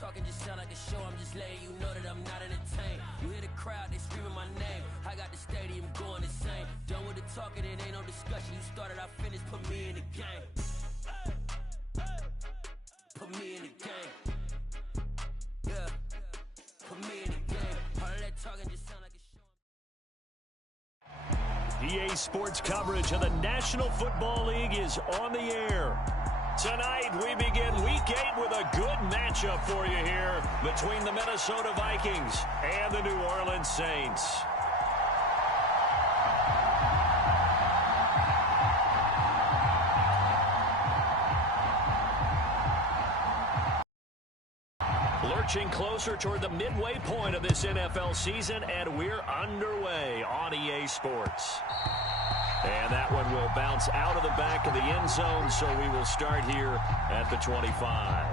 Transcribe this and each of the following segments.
talking just sound like a show. I'm just letting you know that I'm not entertained. You hear the crowd, they screaming my name. I got the stadium going insane. Done with the talking, it ain't no discussion. You started, I finished, put me in the game. Put me in the game. Yeah. Put me in the game. All that talking just sound like a show. EA Sports coverage of the National Football League is on the air. Tonight, we begin Week 8 with a good matchup for you here between the Minnesota Vikings and the New Orleans Saints. Lurching closer toward the midway point of this NFL season, and we're underway on EA Sports. And that one will bounce out of the back of the end zone, so we will start here at the 25.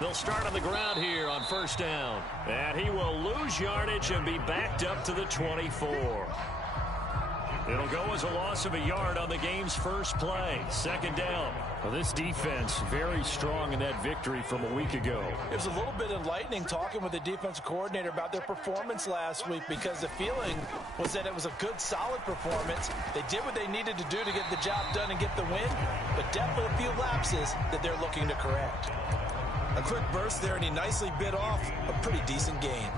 They'll start on the ground here on first down. And he will lose yardage and be backed up to the 24. It'll go as a loss of a yard on the game's first play. Second down. Well, this defense very strong in that victory from a week ago. It was a little bit enlightening talking with the defensive coordinator about their performance last week, because the feeling was that it was a good, solid performance. They did what they needed to do to get the job done and get the win, but definitely a few lapses that they're looking to correct. A quick burst there, and he nicely bit off a pretty decent gain.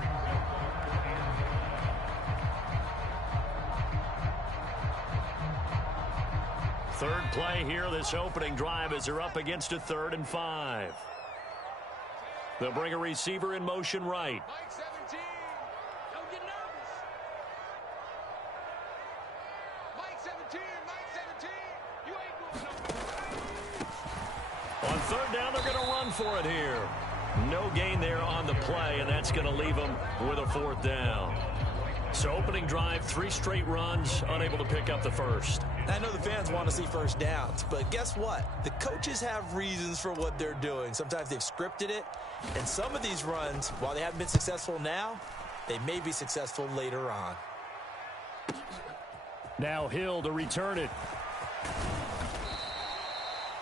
Third play here, this opening drive, as they're up against a 3rd and 5. They'll bring a receiver in motion right. Mike 17. Don't get nervous. Mike 17. Mike 17. You ain't going nowhere. On third down, they're going to run for it here. No gain there on the play, and that's going to leave them with a 4th down. So opening drive, 3 straight runs, unable to pick up the first. I know the fans want to see first downs, but guess what? The coaches have reasons for what they're doing. Sometimes they've scripted it, and some of these runs, while they haven't been successful now, they may be successful later on. Now Hill to return it.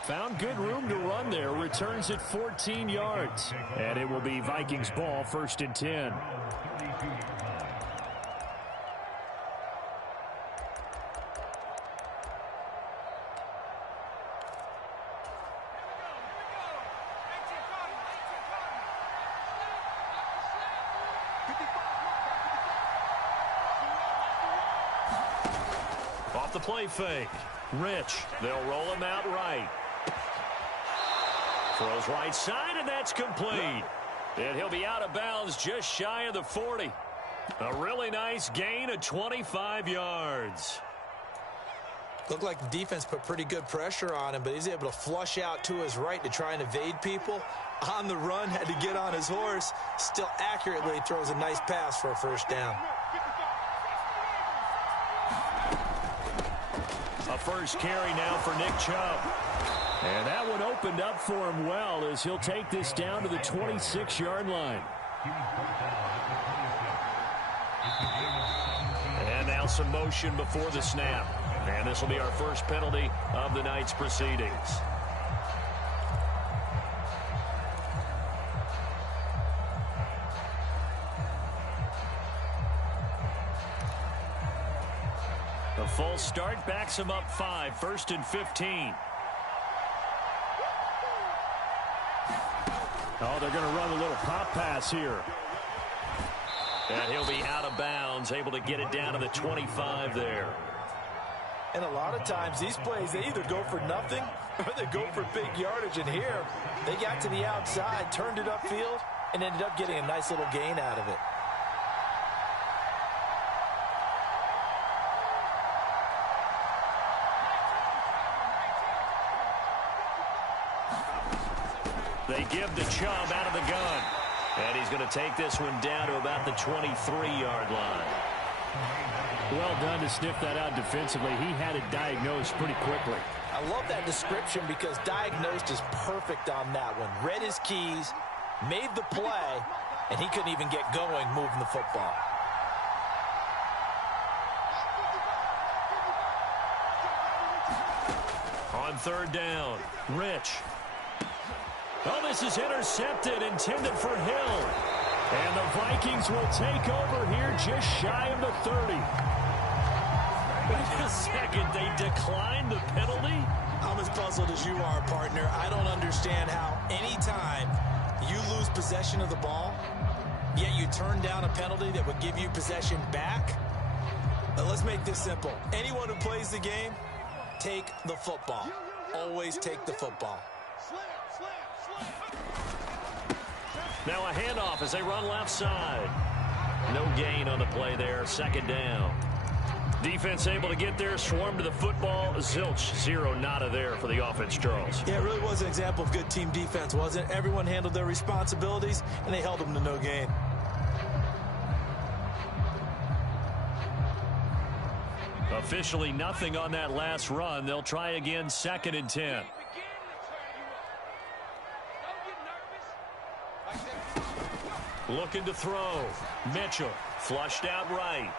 Found good room to run there. Returns it 14 yards. And it will be Vikings ball, 1st and 10. Off the play fake. Rich. They'll roll him out right. Throws right side, and that's complete. And he'll be out of bounds just shy of the 40. A really nice gain of 25 yards. Looked like the defense put pretty good pressure on him, but he's able to flush out to his right to try and evade people. On the run, had to get on his horse. Still accurately throws a nice pass for a 1st down. A first carry now for Nick Chubb. And that one opened up for him well, as he'll take this down to the 26-yard line. And now some motion before the snap. And this will be our first penalty of the night's proceedings. The full start backs him up 5, 1st and 15. Oh, they're going to run a little pop pass here. And he'll be out of bounds, able to get it down to the 25 there. And a lot of times these plays, they either go for nothing or they go for big yardage. And here, they got to the outside, turned it upfield, and ended up getting a nice little gain out of it. They give to Chubb out of the gun. And he's going to take this one down to about the 23-yard line. Well done to sniff that out defensively. He had it diagnosed pretty quickly. I love that description because diagnosed is perfect on that one. Read his keys, made the play, and he couldn't even get going moving the football. On third down, Rich. Oh, this is intercepted, intended for Hill. And the Vikings will take over here just shy of the 30. Wait a second, they declined the penalty? I'm as puzzled as you are, partner. I don't understand how anytime you lose possession of the ball, yet you turn down a penalty that would give you possession back. But let's make this simple. Anyone who plays the game, take the football. Always take the football. Now a handoff as they run left side. No gain on the play there, second down. Defense able to get there, swarm to the football. Zilch, zero nada there for the offense, Charles. Yeah, it really was an example of good team defense, wasn't it? Everyone handled their responsibilities, and they held them to no gain. Officially nothing on that last run. They'll try again, 2nd and 10. Looking to throw. Mitchell flushed out right.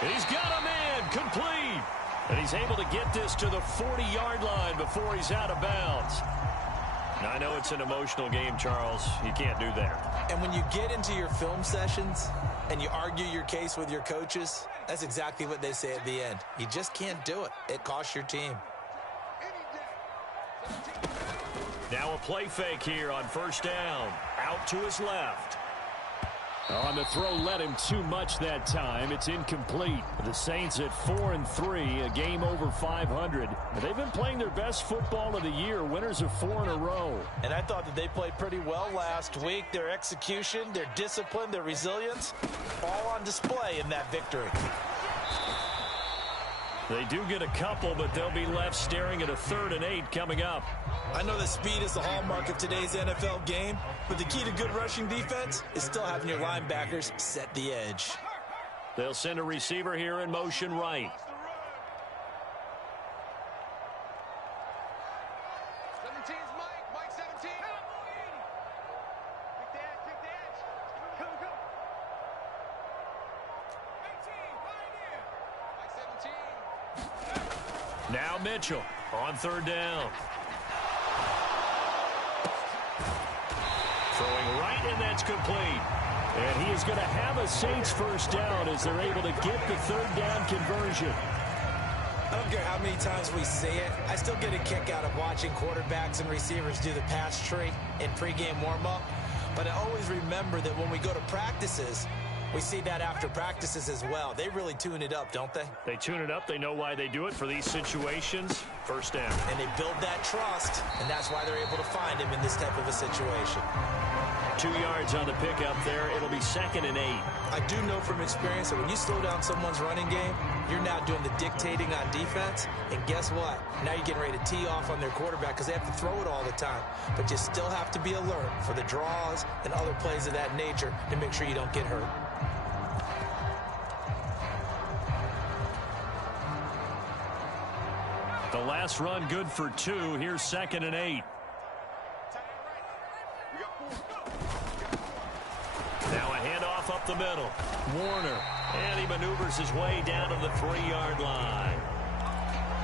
He's got a man complete. And he's able to get this to the 40-yard line before he's out of bounds. Now, I know it's an emotional game, Charles. You can't do that. And when you get into your film sessions and you argue your case with your coaches, that's exactly what they say at the end. You just can't do it. It costs your team. Now a play fake here on first down. Out to his left. On the throw, led him too much that time. It's incomplete. The Saints at 4-3, a game over 500. They've been playing their best football of the year, winners of 4 in a row. And I thought that they played pretty well last week. Their execution, their discipline, their resilience, all on display in that victory. They do get a couple, but they'll be left staring at a 3rd and 8 coming up. I know that speed is the hallmark of today's NFL game, but the key to good rushing defense is still having your linebackers set the edge. They'll send a receiver here in motion right. 17's Mike. Mike 17. Kick the edge. Go, go. 18, Mike 17. Now Mitchell on third down. Throwing right, and that's complete. And he is going to have a Saints first down as they're able to get the 3rd down conversion. I don't care how many times we see it. I still get a kick out of watching quarterbacks and receivers do the pass tree in pregame warm-up. But I always remember that when we go to practices, we see that after practices as well. They really tune it up, don't they? They tune it up. They know why they do it for these situations. First down. And they build that trust, and that's why they're able to find him in this type of a situation. 2 yards on the pickup there. It'll be 2nd and 8. I do know from experience that when you slow down someone's running game, you're now doing the dictating on defense. And guess what? Now you're getting ready to tee off on their quarterback because they have to throw it all the time. But you still have to be alert for the draws and other plays of that nature to make sure you don't get hurt. The last run good for 2. Here's 2nd and 8. Now a handoff up the middle. Warner. And he maneuvers his way down to the 3-yard line.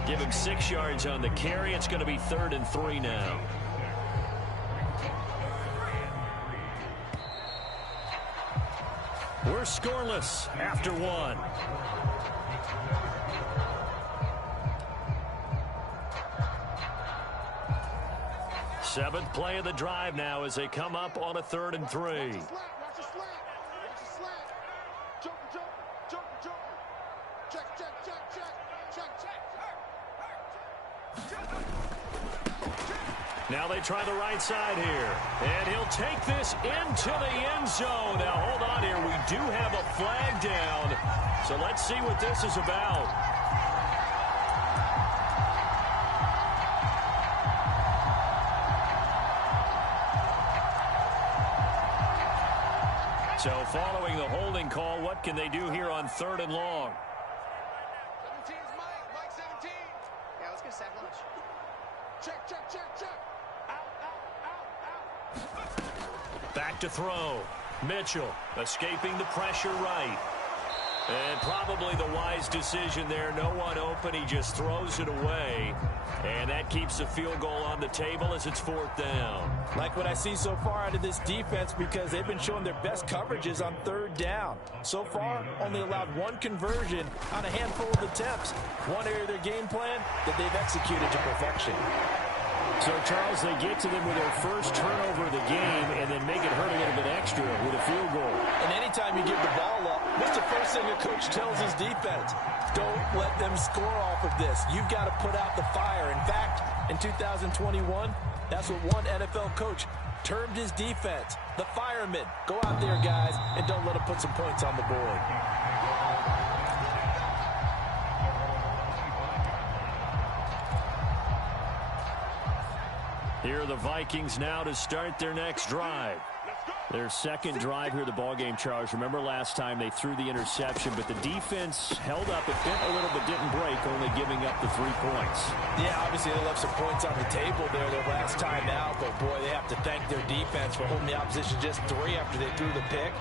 Give him 6 yards on the carry. It's going to be 3rd and 3 now. We're scoreless after 1. Seventh play of the drive now as they come up on a 3rd and 3. Watch the slant. Watch the slant. Jumper, jumper, jumper, jumper. Check, check, check, check, check, check. Now they try the right side here. And he'll take this into the end zone. Now hold on here. We do have a flag down. So let's see what this is about. So following the holding call, what can they do here on 3rd and long? 17 is Mike. Mike 17. Yeah, let's get a sack lunch. Check, check, check, check. Out. Back to throw. Mitchell escaping the pressure right. And probably the wise decision there. No one open. He just throws it away. And that keeps the field goal on the table as it's 4th down. Like what I see so far out of this defense, because they've been showing their best coverages on 3rd down. So far, only allowed 1 conversion on a handful of attempts. One area of their game plan that they've executed to perfection. So, Charles, they get to them with their first turnover of the game and then make it hurt a little bit extra with a field goal. And anytime you give the ball up, what's the first thing a coach tells his defense? Don't let them score off of this. You've got to put out the fire. In fact, in 2021, that's what one NFL coach termed his defense, the firemen. Go out there, guys, and don't let them put some points on the board. Here are the Vikings now to start their next drive. Their second drive here of the ballgame, Charles. Remember last time they threw the interception, but the defense held up. It bent a little but didn't break, only giving up the 3 points. Yeah, obviously they left some points on the table there their last time out, but boy, they have to thank their defense for holding the opposition just 3 after they threw the pick.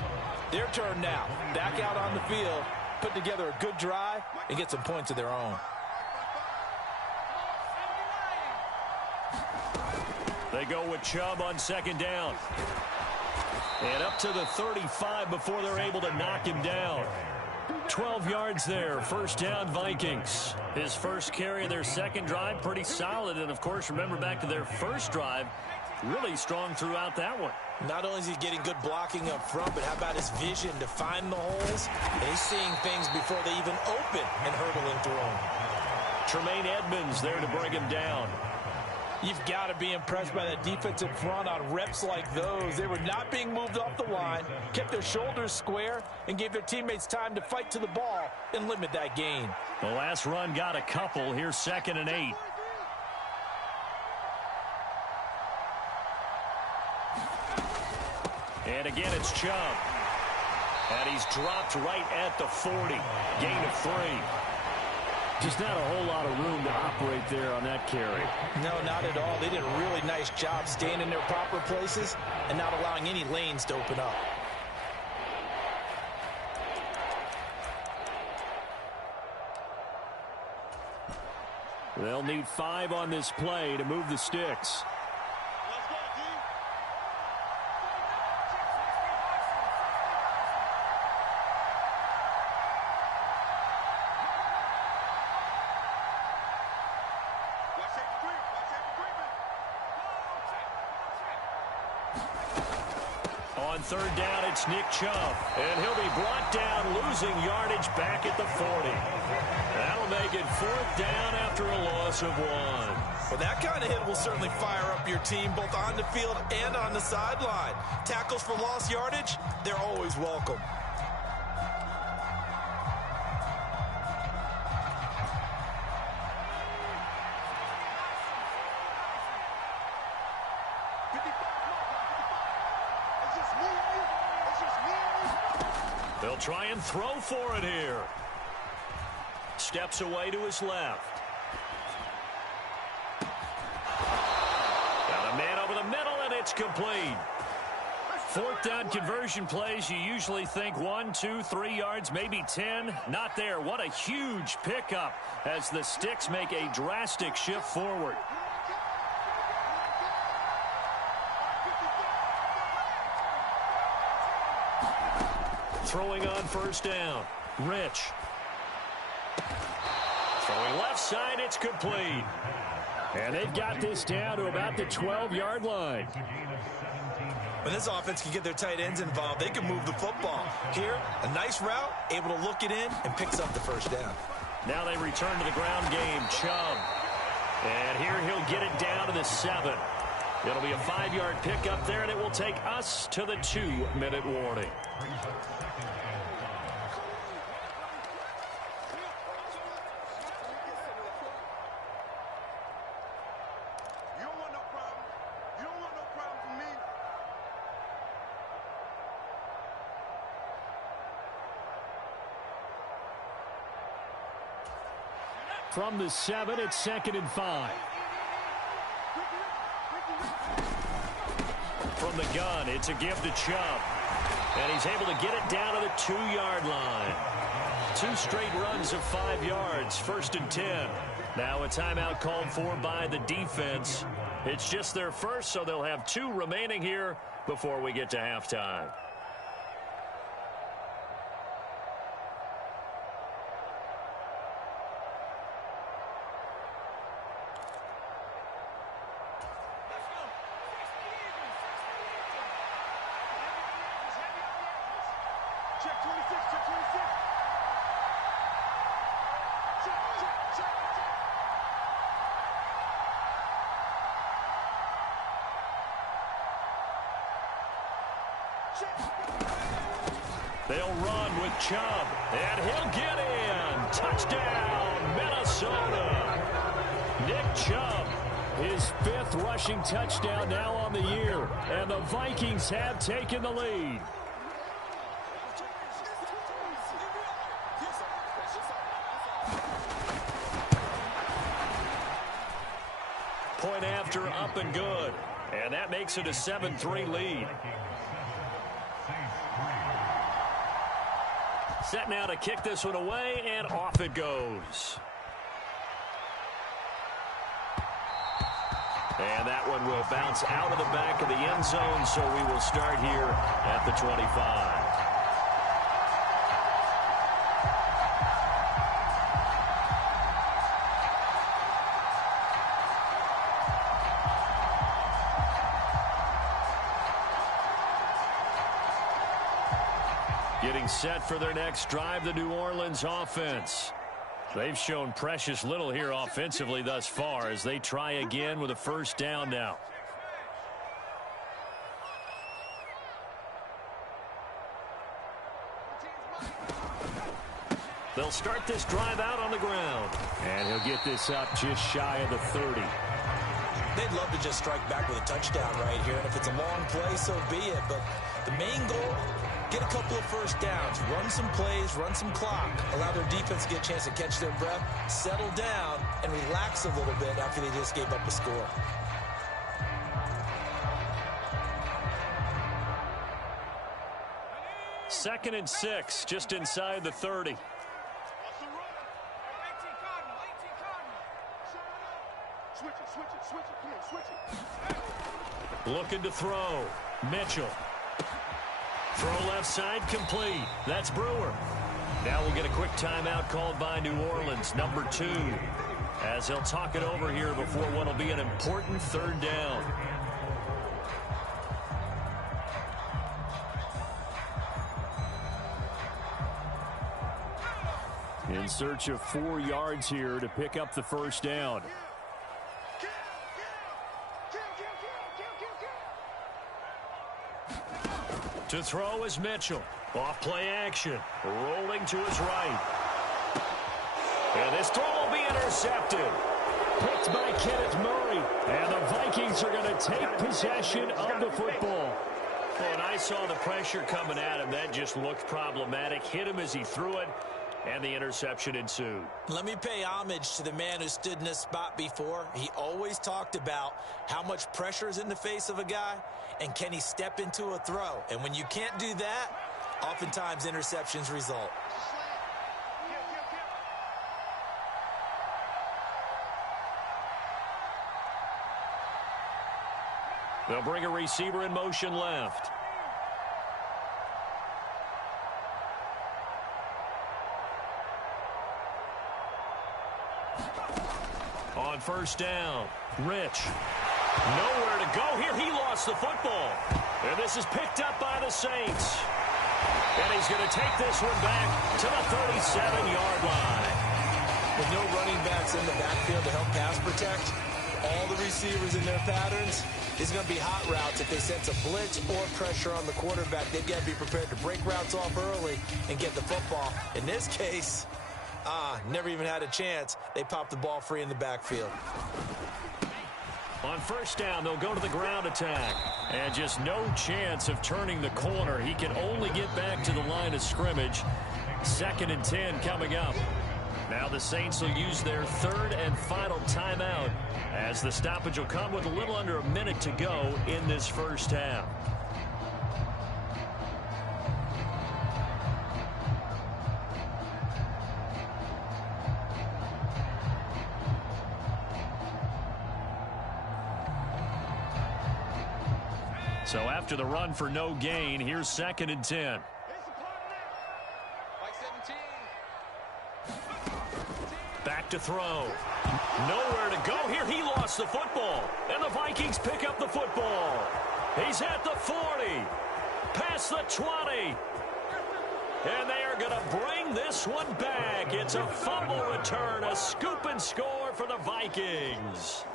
Their turn now. Back out on the field, put together a good drive, and get some points of their own. They go with Chubb on 2nd down. And up to the 35 before they're able to knock him down. 12 yards there, 1st down Vikings. His first carry of their second drive, pretty solid. And, of course, remember back to their first drive, really strong throughout that one. Not only is he getting good blocking up front, but how about his vision to find the holes? And he's seeing things before they even open and hurdling through them. Tremaine Edmonds there to bring him down. You've got to be impressed by that defensive front on reps like those. They were not being moved off the line, kept their shoulders square, and gave their teammates time to fight to the ball and limit that gain. The last run got a couple. Here's 2nd and 8. And again, it's Chubb. And he's dropped right at the 40. Gain of 3. Just not a whole lot of room to operate there on that carry. No, not at all. They did a really nice job staying in their proper places and not allowing any lanes to open up. They'll need 5 on this play to move the sticks. On 3rd down, it's Nick Chubb. And he'll be brought down, losing yardage back at the 40. That'll make it 4th down after a loss of 1. Well, that kind of hit will certainly fire up your team, both on the field and on the sideline. Tackles for lost yardage, they're always welcome. They'll try and throw for it here. Steps away to his left. Got a man over the middle, and it's complete. 4th down conversion plays, you usually think 1, 2, 3 yards, maybe 10. Not there. What a huge pickup as the sticks make a drastic shift forward. Throwing on 1st down. Rich. Throwing left side, it's complete. And they've got this down to about the 12-yard line. When this offense can get their tight ends involved, they can move the football. Here, a nice route, able to look it in, and picks up the 1st down. Now they return to the ground game. Chubb. And here he'll get it down to the 7. It'll be a 5-yard pickup there, and it will take us to the 2-minute warning. from the 7. It's 2nd and 5. From the gun, it's a give to Chubb. And he's able to get it down to the 2-yard line. 2 straight runs of 5 yards, 1st and 10. Now a timeout called for by the defense. It's just their first, so they'll have 2 remaining here before we get to halftime. Check 26, check 26. Check. They'll run with Chubb, and he'll get in. Touchdown, Minnesota. Nick Chubb, his 5th rushing touchdown now on the year, and the Vikings have taken the lead. Point after, up and good. And that makes it a 7-3 lead. Set now to kick this one away, and off it goes. And that one will bounce out of the back of the end zone, so we will start here at the 25. Getting set for their next drive, the New Orleans offense. They've shown precious little here offensively thus far as they try again with a 1st down now. They'll start this drive out on the ground. And he'll get this up just shy of the 30. They'd love to just strike back with a touchdown right here. And if it's a long play, so be it. But the main goal, get a couple of 1st downs, run some plays, run some clock, allow their defense to get a chance to catch their breath, settle down, and relax a little bit after they just gave up a score. Second and 6, just inside the 30. Switch it. Come on, switch it. Looking to throw. Mitchell. Throw left side, complete. That's Brewer. Now we'll get a quick timeout called by New Orleans, number 2, as they'll talk it over here before what will be an important 3rd down. In search of 4 yards here to pick up the 1st down. To throw is Mitchell. Off play action. Rolling to his right. And this throw will be intercepted. Picked by Kenneth Murray. And the Vikings are going to take possession of the football. When I saw the pressure coming at him, that just looked problematic. Hit him as he threw it, and the interception ensued. Let me pay homage to the man who stood in this spot before. He always talked about how much pressure is in the face of a guy, and can he step into a throw? And when you can't do that, oftentimes interceptions result. They'll bring a receiver in motion left. On 1st down, Rich. Nowhere to go here. He lost the football. And this is picked up by the Saints. And he's going to take this one back to the 37-yard line. With no running backs in the backfield to help pass protect, all the receivers in their patterns, is going to be hot routes. If they sense a blitz or pressure on the quarterback, they've got to be prepared to break routes off early and get the football. In this case, never even had a chance. They popped the ball free in the backfield. On 1st down, they'll go to the ground attack. And just no chance of turning the corner. He can only get back to the line of scrimmage. 2nd and 10 coming up. Now the Saints will use their third and final timeout as the stoppage will come with a little under a minute to go in this first half. So after the run for no gain, here's 2nd and 10. Back to throw. Nowhere to go here. He lost the football. And the Vikings pick up the football. He's at the 40. Past the 20. And they are going to bring this one back. It's a fumble return. A scoop and score for the Vikings.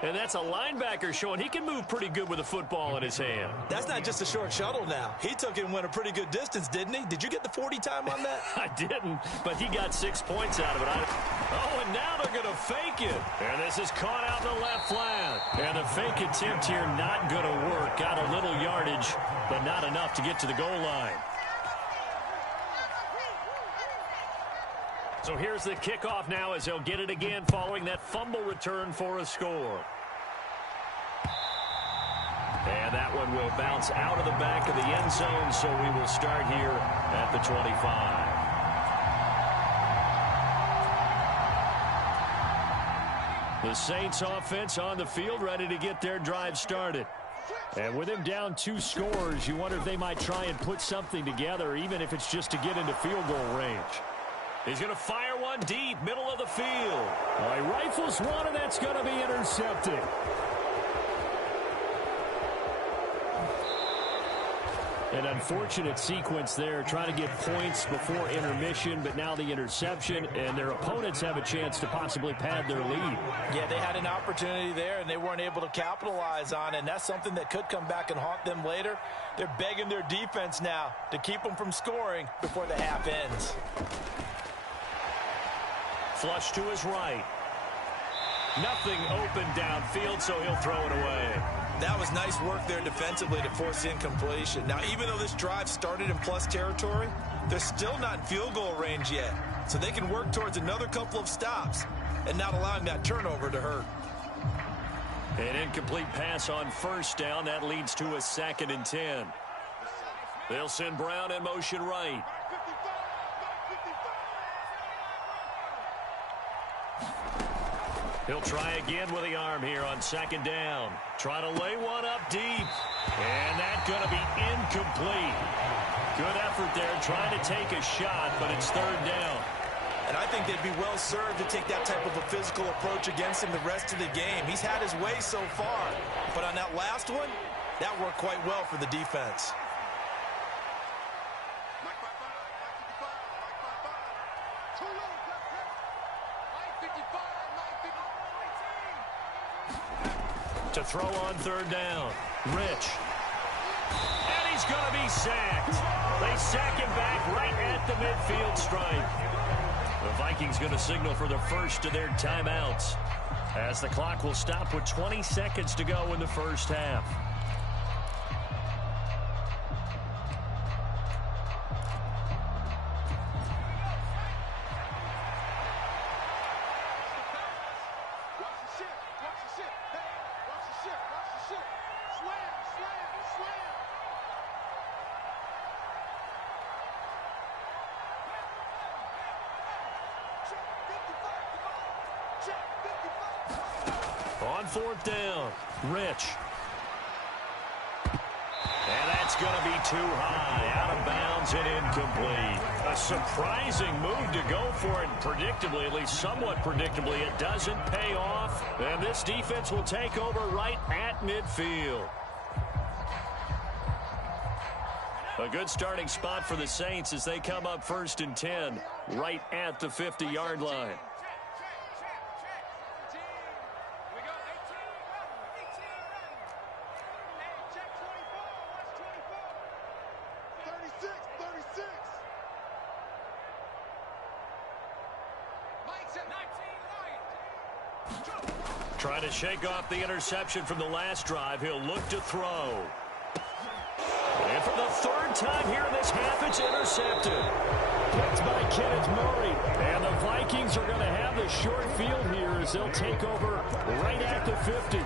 And that's a linebacker showing he can move pretty good with a football in his hand. That's not just a short shuttle now. He took it and went a pretty good distance, didn't he? Did you get the 40 time on that? I didn't, but he got 6 points out of it. Oh, and now they're going to fake it. And this is caught out in the left flat. And the fake attempt here not going to work. Got a little yardage, but not enough to get to the goal line. So here's the kickoff now as he'll get it again following that fumble return for a score. And that one will bounce out of the back of the end zone, so we will start here at the 25. The Saints offense on the field ready to get their drive started. And with him down 2 scores, you wonder if they might try and put something together, even if it's just to get into field goal range. He's going to fire one deep, middle of the field. Well, he rifles one, and that's going to be intercepted. An unfortunate sequence there, trying to get points before intermission, but now the interception, and their opponents have a chance to possibly pad their lead. Yeah, they had an opportunity there, and they weren't able to capitalize on it, and that's something that could come back and haunt them later. They're begging their defense now to keep them from scoring before the half ends. Flush to his right. Nothing open downfield, so he'll throw it away. That was nice work there defensively to force incompletion. Now, even though this drive started in plus territory, they're still not in field goal range yet. So they can work towards another couple of stops and not allowing that turnover to hurt. An incomplete pass on first down. That leads to a 2nd and 10. They'll send Brown in motion right. He'll try again with the arm here on 2nd down. Try to lay one up deep. And that's going to be incomplete. Good effort there trying to take a shot, but it's 3rd down. And I think they'd be well served to take that type of a physical approach against him the rest of the game. He's had his way so far. But on that last one, that worked quite well for the defense. To throw on 3rd down. Rich. And he's going to be sacked. They sack him back right at the midfield stripe. The Vikings going to signal for the first of their timeouts as the clock will stop with 20 seconds to go in the first half. On 4th down, Rich. And that's going to be too high, out of bounds and incomplete. A surprising move to go for it, predictably, at least somewhat predictably. It doesn't pay off, and this defense will take over right at midfield. A good starting spot for the Saints as they come up 1st and 10, right at the 50-yard line. Trying to shake off the interception from the last drive. He'll look to throw. And for the the third time here in this half, it's intercepted. Picked by Kenneth Murray. And the Vikings are going to have the short field here as they'll take over right at the 50.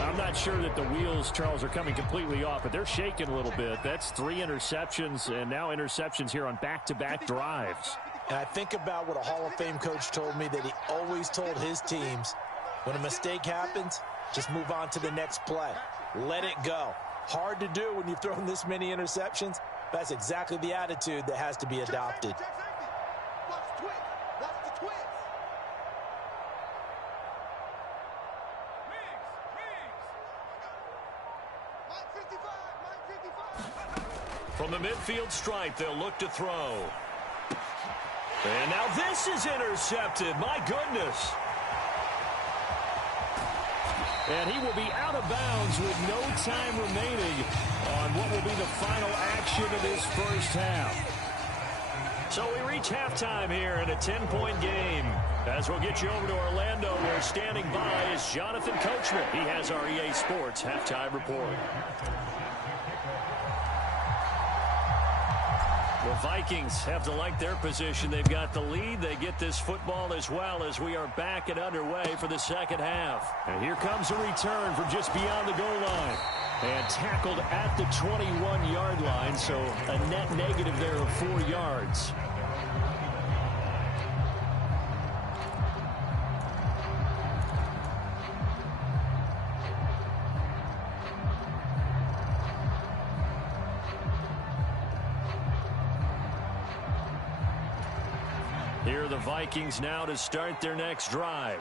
I'm not sure that the wheels, Charles, are coming completely off, but they're shaking a little bit. That's 3 interceptions, and now interceptions here on back-to-back drives. And I think about what a Hall of Fame coach told me, that he always told his teams, when a mistake happens, just move on to the next play. Let it go. Hard to do when you've thrown this many interceptions. That's exactly the attitude that has to be adopted. Watch the twist. Watch the twist. Mike 55. Mike 55. From the midfield stripe, they'll look to throw. And now this is intercepted. My goodness. And he will be out of bounds with no time remaining on what will be the final action of this first half. So we reach halftime here in a 10-point game. As we'll get you over to Orlando, where standing by is Jonathan Coachman. He has our EA Sports halftime report. The Vikings have to like their position. They've got the lead. They get this football as well as we are back and underway for the second half. And here comes a return from just beyond the goal line. And tackled at the 21-yard line, so a net negative there of 4 yards. Here are the Vikings now to start their next drive.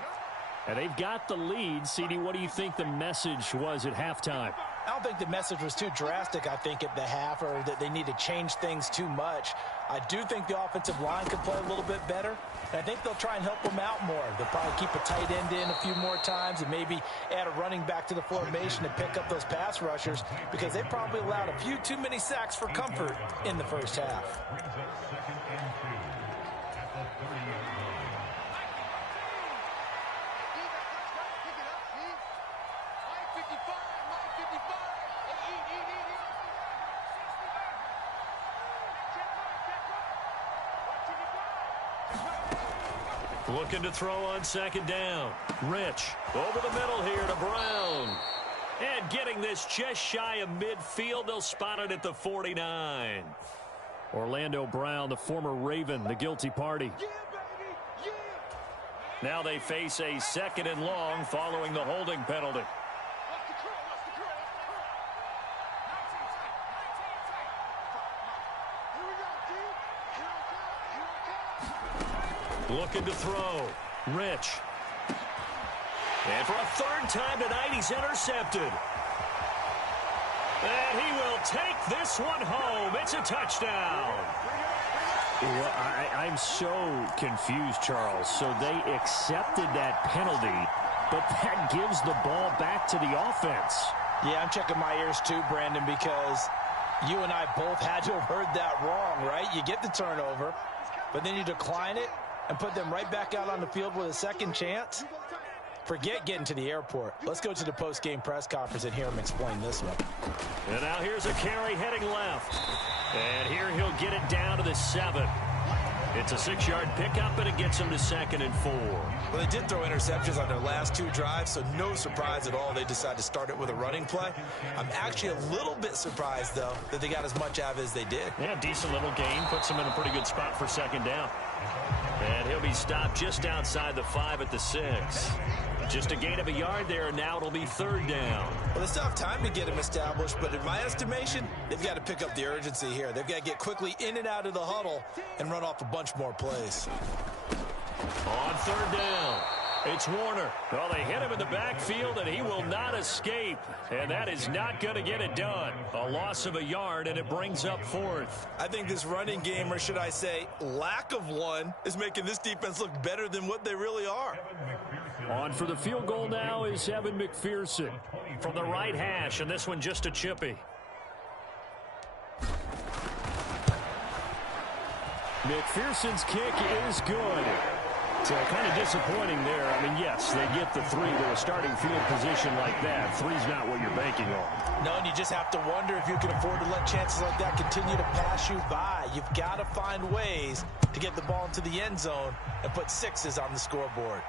And they've got the lead. CD, what do you think the message was at halftime? I don't think the message was too drastic, I think, at the half, or that they need to change things too much. I do think the offensive line could play a little bit better. And I think they'll try and help them out more. They'll probably keep a tight end in a few more times and maybe add a running back to the formation to pick up those pass rushers, because they probably allowed a few too many sacks for comfort in the first half. Looking to throw on second down. Rich over the middle here to Brown. And getting this just shy of midfield. They'll spot it at the 49. Orlando Brown, the former Raven, the guilty party. Yeah, baby. Yeah. Now they face a second and long following the holding penalty. What's the curl? What's the curl? Here we go, G. Here we go. Looking to throw. Rich. And for a third time tonight, he's intercepted. And he will take this one home. It's a touchdown. Well, I'm so confused, Charles. So they accepted that penalty, but that gives the ball back to the offense. Yeah, I'm checking my ears too, Brandon, because you and I both had to have heard that wrong, right? You get the turnover, but then you decline it and put them right back out on the field with a second chance. Forget getting to the airport. Let's go to the post-game press conference and hear him explain this one. And now here's a carry heading left. And here he'll get it down to the 7. It's a 6-yard pickup, and it gets him to 2nd and 4. Well, they did throw interceptions on their last 2 drives, so no surprise at all they decided to start it with a running play. I'm actually a little bit surprised, though, that they got as much out of it as they did. Yeah, decent little gain. Puts him in a pretty good spot for second down. And he'll be stopped just outside the 5 at the 6. Just a gain of a yard there, and now it'll be 3rd down. Well, they still have time to get him established, but in my estimation, they've got to pick up the urgency here. They've got to get quickly in and out of the huddle and run off a bunch more plays. On 3rd down, it's Warner. Well, they hit him in the backfield, and he will not escape. And that is not going to get it done. A loss of a yard, and it brings up 4th. I think this running game, or should I say lack of one, is making this defense look better than what they really are. On for the field goal now is Evan McPherson. From the right hash, and this one just a chippy. McPherson's kick is good. So kind of disappointing there. I mean, yes, they get the 3 with a starting field position like that. 3's not what you're banking on. No, and you just have to wonder if you can afford to let chances like that continue to pass you by. You've got to find ways to get the ball into the end zone and put sixes on the scoreboard.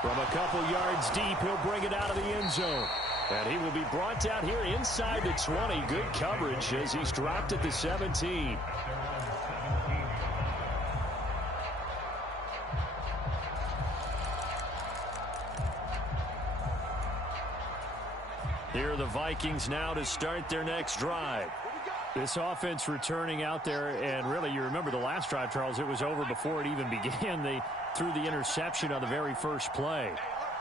From a couple yards deep, he'll bring it out of the end zone. And he will be brought down here inside the 20. Good coverage as he's dropped at the 17. Here are the Vikings now to start their next drive. This offense returning out there, and really, you remember the last drive, Charles, it was over before it even began. They threw the interception on the very first play.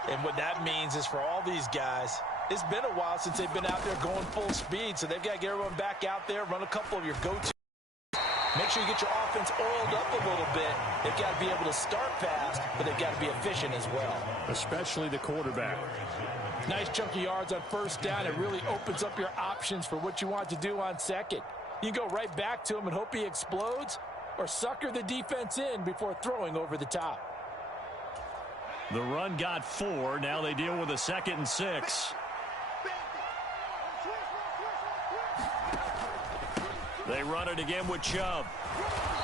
And what that means is for all these guys, it's been a while since they've been out there going full speed, so they've got to get everyone back out there, run a couple of your go-to. Make sure you get your offense oiled up a little bit. They've got to be able to start fast, but they've got to be efficient as well. Especially the quarterback. Nice chunk of yards on first down. It really opens up your options for what you want to do on second. You go right back to him and hope he explodes, or sucker the defense in before throwing over the top. The run got 4. Now they deal with a 2nd and 6. They run it again with Chubb.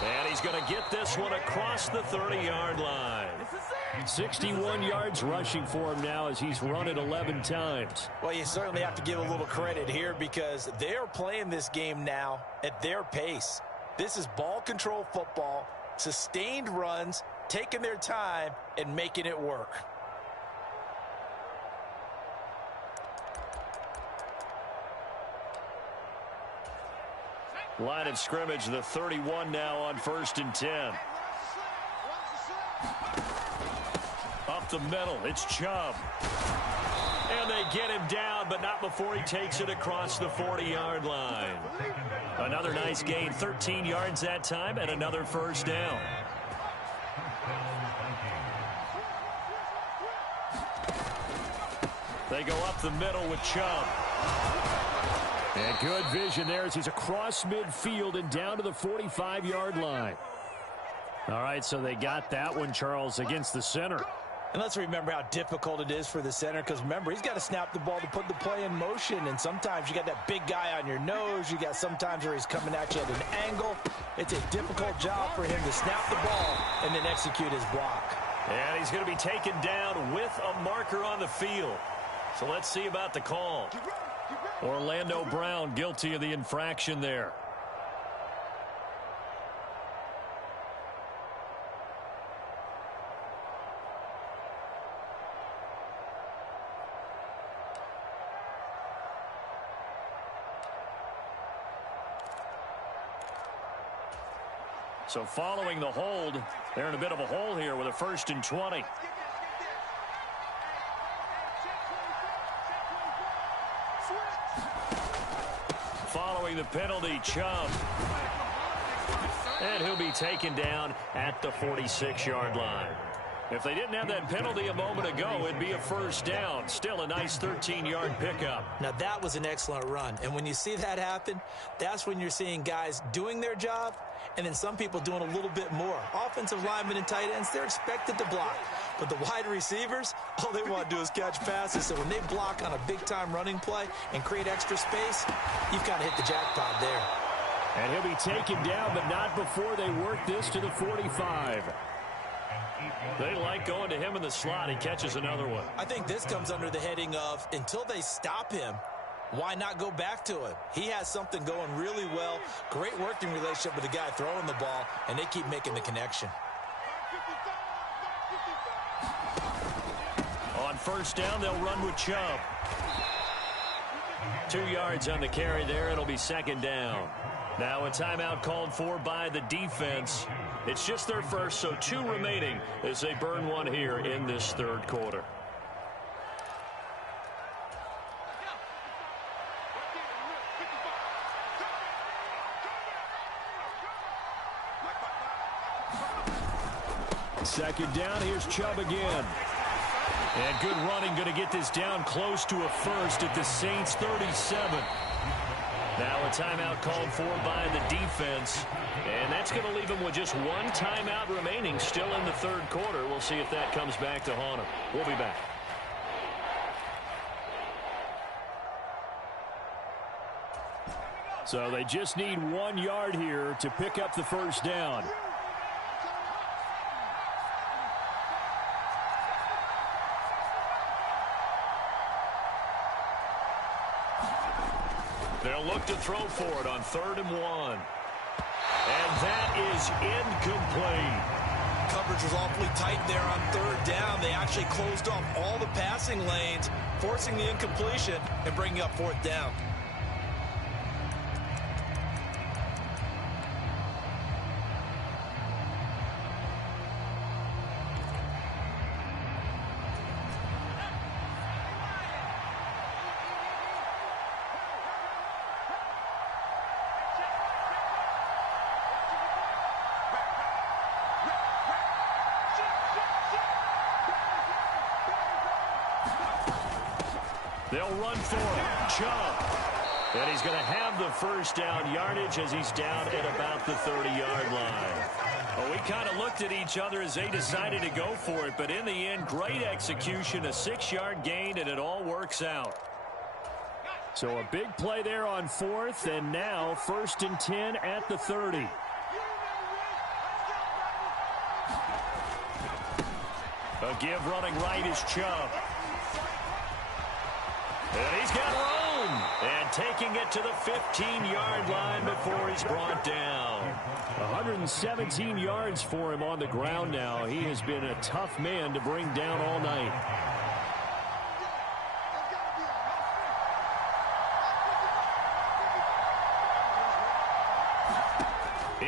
And he's going to get this one across the 30-yard line. 61 yards rushing for him now as he's run it 11 times. Well, you certainly have to give a little credit here because they are playing this game now at their pace. This is ball control football, sustained runs, taking their time and making it work. Line of scrimmage, the 31 now on 1st and 10. Up the middle, it's Chubb. And they get him down, but not before he takes it across the 40-yard line. Another nice gain, 13 yards that time, and another first down. They go up the middle with Chubb. And good vision there as he's across midfield and down to the 45-yard line. All right, so they got that one, Charles, against the center. And let's remember how difficult it is for the center because, remember, he's got to snap the ball to put the play in motion. And sometimes you got that big guy on your nose. You got sometimes where he's coming at you at an angle. It's a difficult job for him to snap the ball and then execute his block. And he's going to be taken down with a marker on the field. So let's see about the call. Orlando Brown guilty of the infraction there. So following the hold, they're in a bit of a hole here with a 1st and 20. Following the penalty, Chubb. And he'll be taken down at the 46-yard line. If they didn't have that penalty a moment ago, it'd be a first down. Still a nice 13-yard pickup. Now, that was an excellent run. And when you see that happen, that's when you're seeing guys doing their job and then some people doing a little bit more. Offensive linemen and tight ends, they're expected to block. But the wide receivers, all they want to do is catch passes. So when they block on a big-time running play and create extra space, you've got to hit the jackpot there. And he'll be taken down, but not before they work this to the 45. They like going to him in the slot. He catches another one. I think this comes under the heading of until they stop him, why not go back to him? He has something going really well. Great working relationship with the guy throwing the ball, and they keep making the connection. On first down, they'll run with Chubb. 2 yards on the carry there. It'll be 2nd down. Now a timeout called for by the defense. It's just their first, so 2 remaining as they burn one here in this 3rd quarter. Second down, here's Chubb again. And good running, going to get this down close to a first at the Saints 37. Now a timeout called for by the defense. And that's going to leave them with just 1 timeout remaining still in the 3rd quarter. We'll see if that comes back to haunt them. We'll be back. So they just need 1 yard here to pick up the first down. They'll look to throw for it on 3rd and 1. And that is incomplete. Coverage was awfully tight there on 3rd down. They actually closed off all the passing lanes, forcing the incompletion and bringing up 4th down. They'll run for it. Chubb. And he's going to have the first down yardage as he's down at about the 30-yard line. Well, we kind of looked at each other as they decided to go for it, but in the end, great execution, a 6-yard gain, and it all works out. So a big play there on 4th, and now 1st and 10 at the 30. A give running right is Chubb. And he's got room. And taking it to the 15-yard line before he's brought down. 117 yards for him on the ground now. He has been a tough man to bring down all night.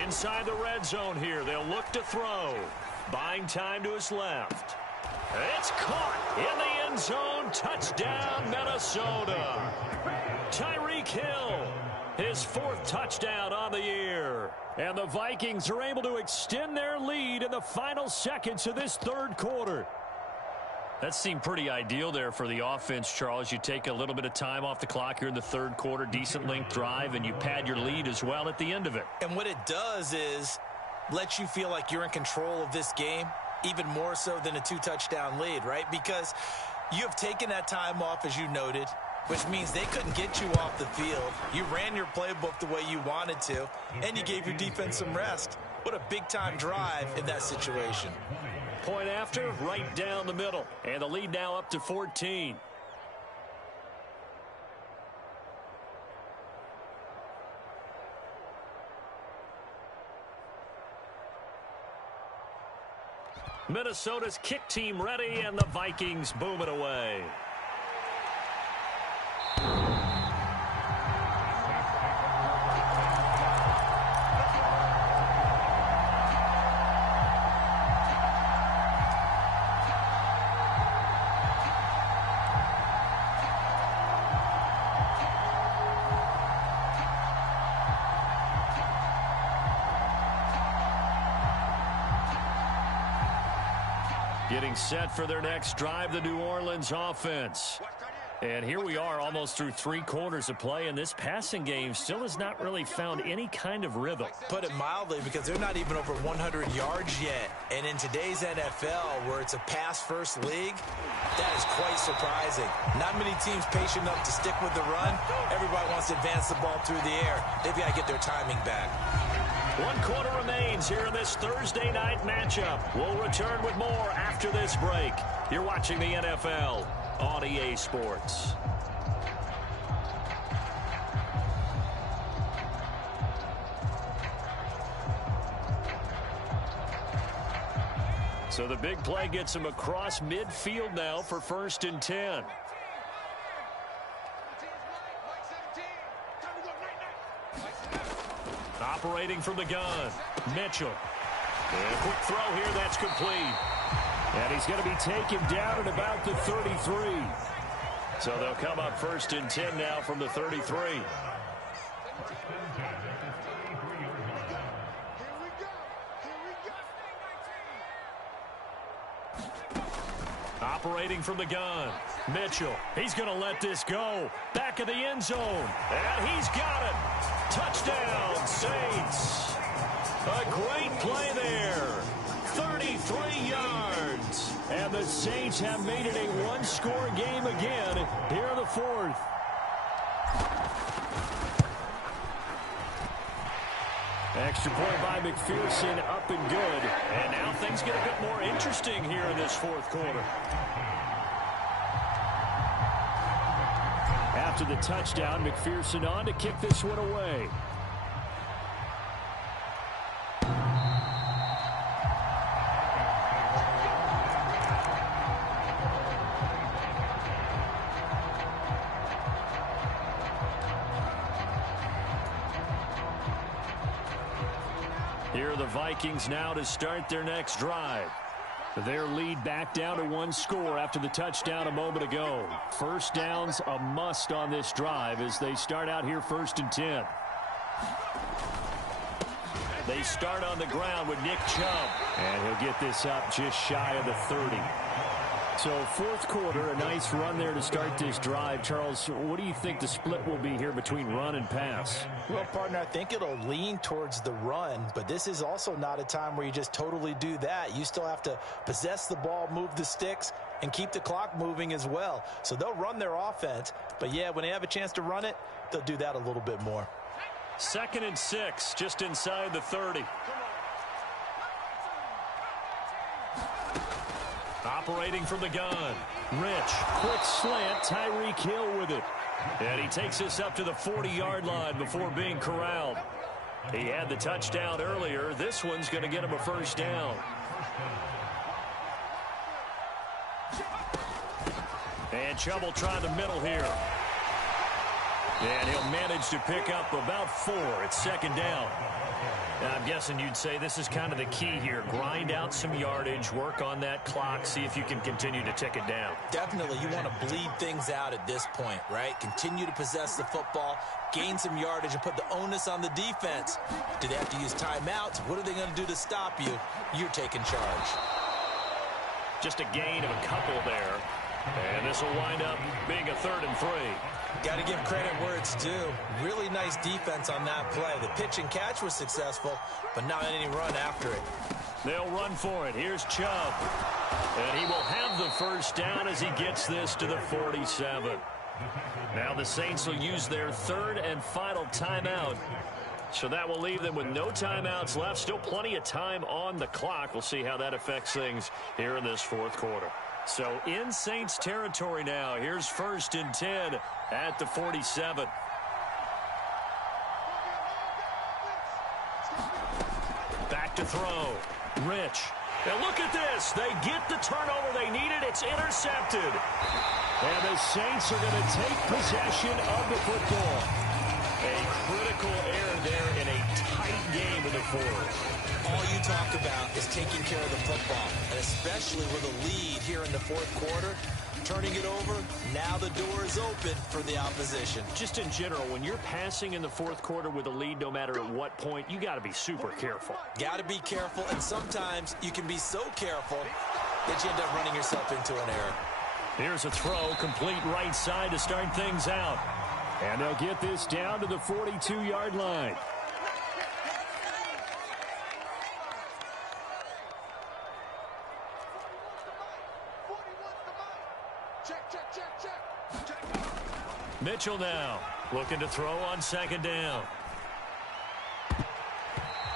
Inside the red zone here. They'll look to throw. Buying time to his left. It's caught in the end zone. Touchdown, Minnesota. Tyreek Hill, his 4th touchdown on the year. And the Vikings are able to extend their lead in the final seconds of this 3rd quarter. That seemed pretty ideal there for the offense, Charles. You take a little bit of time off the clock here in the 3rd quarter, decent length drive, and you pad your lead as well at the end of it. And what it does is let you feel like you're in control of this game, even more so than a 2-touchdown lead, right? Because you have taken that time off, as you noted, which means they couldn't get you off the field. You ran your playbook the way you wanted to, and you gave your defense some rest. What a big-time drive in that situation. Point after, right down the middle. And the lead now up to 14. Minnesota's kick team ready, and the Vikings boom it away. Getting set for their next drive, the New Orleans offense. And here we are almost through 3 quarters of play, and this passing game still has not really found any kind of rhythm. Put it mildly, because they're not even over 100 yards yet. And in today's NFL, where it's a pass-first league, that is quite surprising. Not many teams patient enough to stick with the run. Everybody wants to advance the ball through the air. They've got to get their timing back. 1 quarter remains here in this Thursday night matchup. We'll return with more after this break. You're watching the NFL on EA Sports. So the big play gets him across midfield now for 1st and 10. Operating from the gun, Mitchell. And a quick throw here, that's complete. And he's going to be taken down at about the 33. So they'll come up 1st and 10 now from the 33. Operating from the gun, Mitchell. He's going to let this go. Back of the end zone. And he's got it. Touchdown, Saints. A great play there. 33 yards. And the Saints have made it a one-score game again here in the 4th. Extra point by McPherson, up and good. And now things get a bit more interesting here in this fourth quarter. After the touchdown, McPherson on to kick this one away. Here are the Vikings now to start their next drive. Their lead back down to one score after the touchdown a moment ago. First down's a must on this drive as they start out here 1st and 10. They start on the ground with Nick Chubb. And he'll get this up just shy of the 30. So fourth quarter, a nice run there to start this drive. Charles, what do you think the split will be here between run and pass? Well, partner, I think it'll lean towards the run, but this is also not a time where you just totally do that. You still have to possess the ball, move the sticks, and keep the clock moving as well. So they'll run their offense, but yeah, when they have a chance to run it, they'll do that a little bit more. 2nd and 6, just inside the 30. Operating from the gun. Rich. Quick slant. Tyreek Hill with it. And he takes us up to the 40-yard line before being corralled. He had the touchdown earlier. This one's going to get him a first down. And Chubb will try the middle here. And he'll manage to pick up about 4 at 2nd down. I'm guessing you'd say this is kind of the key here. Grind out some yardage, work on that clock, see if you can continue to tick it down. Definitely, you want to bleed things out at this point, right? Continue to possess the football, gain some yardage, and put the onus on the defense. Do they have to use timeouts? What are they going to do to stop you? You're taking charge. Just a gain of a couple there. And this will wind up being a 3rd and 3. Got to give credit where it's due. Really nice defense on that play. The pitch and catch was successful, but not any run after it. They'll run for it. Here's Chubb. And he will have the first down as he gets this to the 47. Now the Saints will use their 3rd and final timeout. So that will leave them with no timeouts left. Still plenty of time on the clock. We'll see how that affects things here in this fourth quarter. So in Saints territory now. Here's 1st and 10 at the 47. Back to throw. Rich. And look at this. They get the turnover they needed. It's intercepted. And the Saints are going to take possession of the football. A critical error there in a tight game in the fourth. All you talk about is taking care of the football, and especially with a lead here in the fourth quarter, turning it over, now the door is open for the opposition. Just in general, when you're passing in the fourth quarter with a lead, no matter at what point, you got to be super careful. Got to be careful, and sometimes you can be so careful that you end up running yourself into an error. Here's a throw, complete right side to start things out. And they'll get this down to the 42-yard line. Mitchell now looking to throw on 2nd down.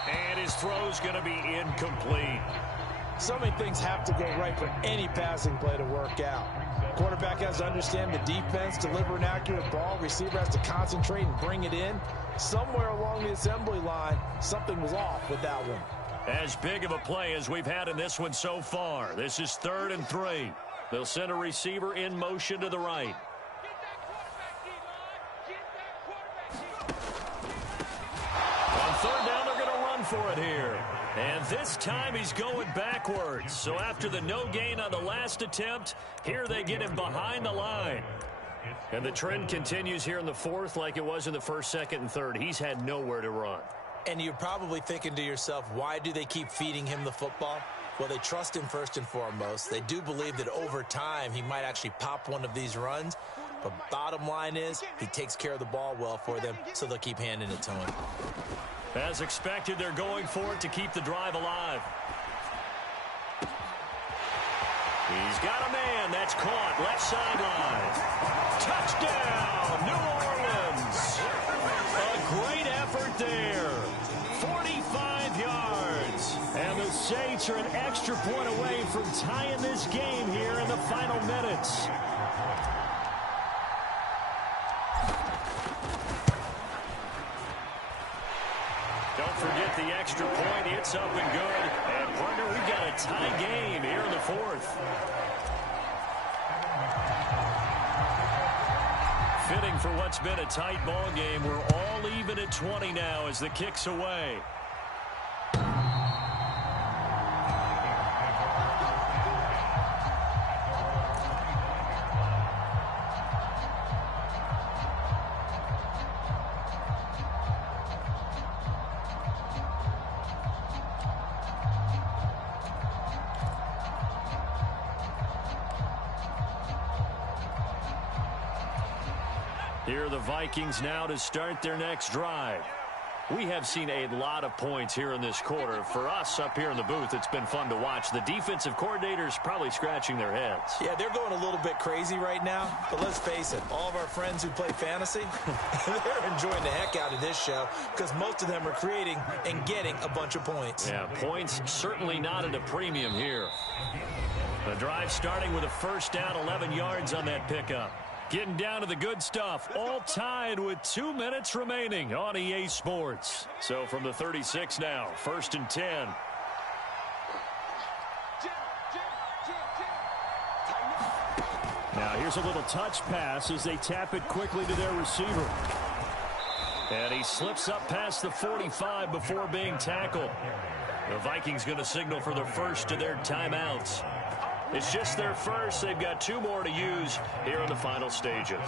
And his throw's going to be incomplete. So many things have to go right for any passing play to work out. Quarterback has to understand the defense, deliver an accurate ball. Receiver has to concentrate and bring it in. Somewhere along the assembly line, something was off with that one. As big of a play as we've had in this one so far. This is 3rd and 3. They'll send a receiver in motion to the right. On 3rd down, they're going to run for it here. And this time he's going backwards. So after the no gain on the last attempt, here they get him behind the line. And the trend continues here in the fourth like it was in the 1st, 2nd, and 3rd. He's had nowhere to run. And you're probably thinking to yourself, why do they keep feeding him the football? Well, they trust him first and foremost. They do believe that over time he might actually pop one of these runs. But bottom line is he takes care of the ball well for them, so they'll keep handing it to him. As expected, they're going for it to keep the drive alive. He's got a man. That's caught. Left sideline. Touchdown, New Orleans. A great effort there. 45 yards. And the Saints are an extra point away from tying this game here in the final minutes. Don't forget the extra point. It's up and good. And, partner, we've got a tie game here in the fourth. Fitting for what's been a tight ball game. We're all even at 20 now as the kick's away. Here are the Vikings now to start their next drive. We have seen a lot of points here in this quarter. For us up here in the booth, it's been fun to watch. The defensive coordinators probably scratching their heads. Yeah, they're going a little bit crazy right now. But let's face it, all of our friends who play fantasy, they're enjoying the heck out of this show because most of them are creating and getting a bunch of points. Yeah, points certainly not at a premium here. The drive starting with a first down, 11 yards on that pickup. Getting down to the good stuff, all tied with 2 minutes remaining on EA Sports. So from the 36 now, 1st and 10. Now here's a little touch pass as they tap it quickly to their receiver. And he slips up past the 45 before being tackled. The Vikings going to signal for the first of their timeouts. It's just their first. They've got 2 more to use here in the final stages.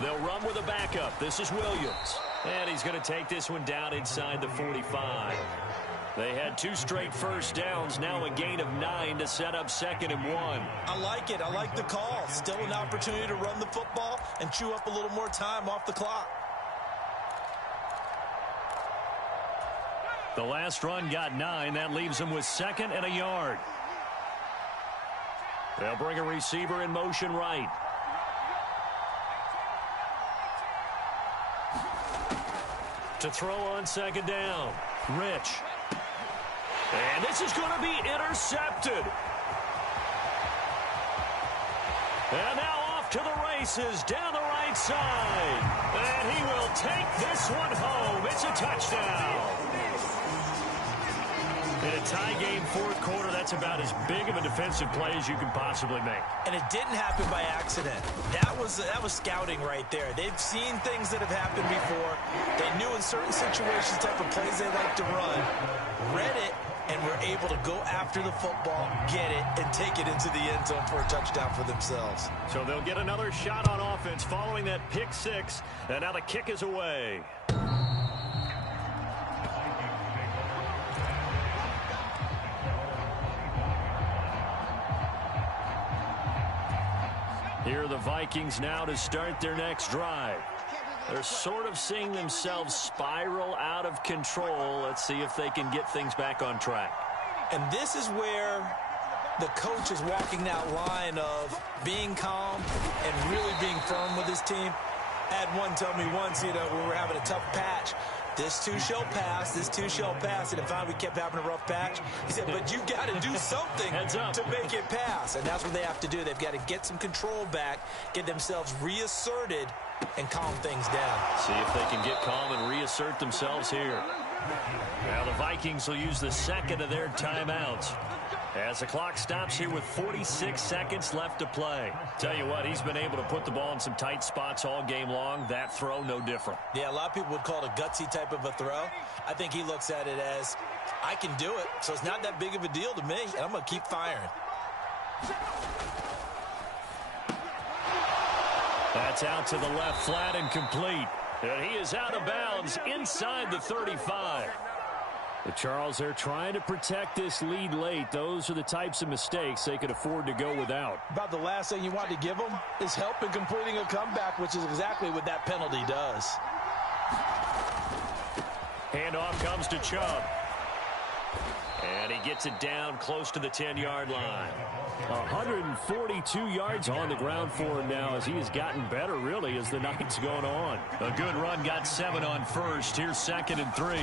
They'll run with a backup. This is Williams. And he's going to take this one down inside the 45. They had 2 straight first downs, now a gain of 9 to set up 2nd and 1. I like it. I like the call. Still an opportunity to run the football and chew up a little more time off the clock. The last run got 9. That leaves them with 2nd and a yard. They'll bring a receiver in motion right. To throw on 2nd down. Rich. And this is going to be intercepted. And now off to the races down the right side. And he will take this one home. It's a touchdown. In a tie game, 4th quarter, that's about as big of a defensive play as you can possibly make. And it didn't happen by accident. That was scouting right there. They've seen things that have happened before. They knew in certain situations the type of plays they like to run. Read it. And were able to go after the football, get it, and take it into the end zone for a touchdown for themselves. So they'll get another shot on offense following that pick 6. And now the kick is away. Here are the Vikings now to start their next drive. They're sort of seeing themselves spiral out of control. Let's see if they can get things back on track. And this is where the coach is walking that line of being calm and really being firm with his team. I had one tell me once, we were having a tough patch. This too shall pass, this too shall pass. And finally we kept having a rough patch. He said, but you got to do something to make it pass. And that's what they have to do. They've got to get some control back, get themselves reasserted, and calm things down. See if they can get calm and reassert themselves here. Now the Vikings will use the 2nd of their timeouts as the clock stops here with 46 seconds left to play. Tell you what, he's been able to put the ball in some tight spots all game long. That throw, no different. Yeah, a lot of people would call it a gutsy type of a throw. I think he looks at it as, I can do it, so it's not that big of a deal to me, and I'm going to keep firing. That's out to the left, flat and complete. And he is out of bounds inside the 35. The Charles, they're trying to protect this lead late. Those are the types of mistakes they could afford to go without. About the last thing you want to give them is help in completing a comeback, which is exactly what that penalty does. Handoff comes to Chubb. And he gets it down close to the 10-yard line. 142 yards on the ground for him now as he has gotten better, really, as the night's going on. A good run, got 7 on first. Here's 2nd and 3.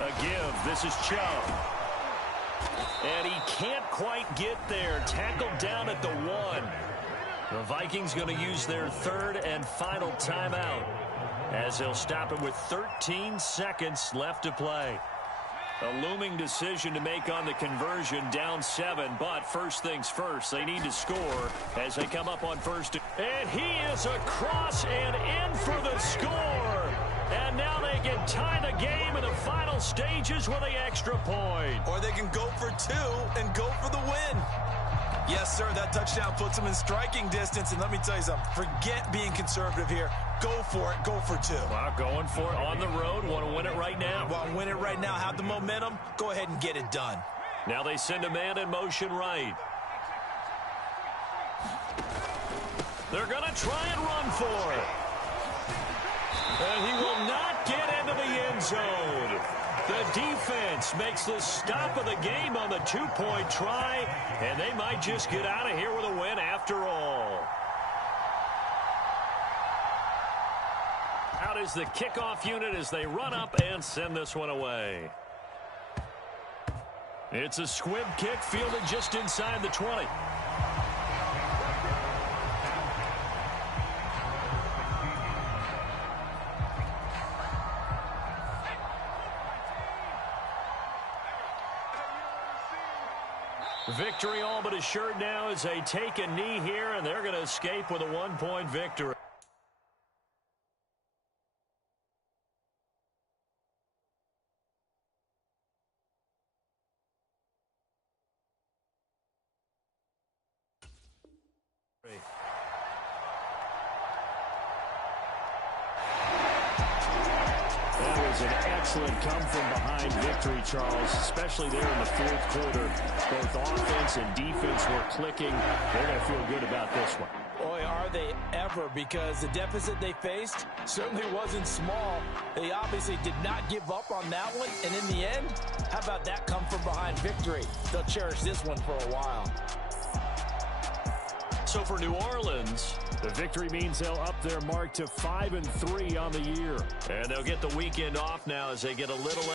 A give. This is Chubb. And he can't quite get there. Tackled down at the 1. The Vikings going to use their 3rd and final timeout as they'll stop it with 13 seconds left to play. A looming decision to make on the conversion, down 7, but first things first, they need to score as they come up on first. And he is across and in for the score. And now they can tie the game in the final stages with the extra point. Or they can go for 2 and go for the win. Yes, sir, that touchdown puts them in striking distance. And let me tell you something, forget being conservative here. Go for it. Go for 2. Wow, going for it on the road. Want to win it right now. Want to win it right now. Have the momentum. Go ahead and get it done. Now they send a man in motion right. They're going to try and run for it. And he will not get into the end zone. The defense makes the stop of the game on the 2-point try, and they might just get out of here with a win after all. Out is the kickoff unit as they run up and send this one away. It's a squib kick fielded just inside the 20. Victory all but assured now as they take a knee here, and they're going to escape with a 1-point victory. An excellent come-from-behind victory, Charles, especially there in the fourth quarter. Both offense and defense were clicking. They're going to feel good about this one. Boy, are they ever, because the deficit they faced certainly wasn't small. They obviously did not give up on that one, and in the end, how about that come-from-behind victory? They'll cherish this one for a while. So for New Orleans, the victory means they'll up their mark to 5-3 on the year. And they'll get the weekend off now as they get a little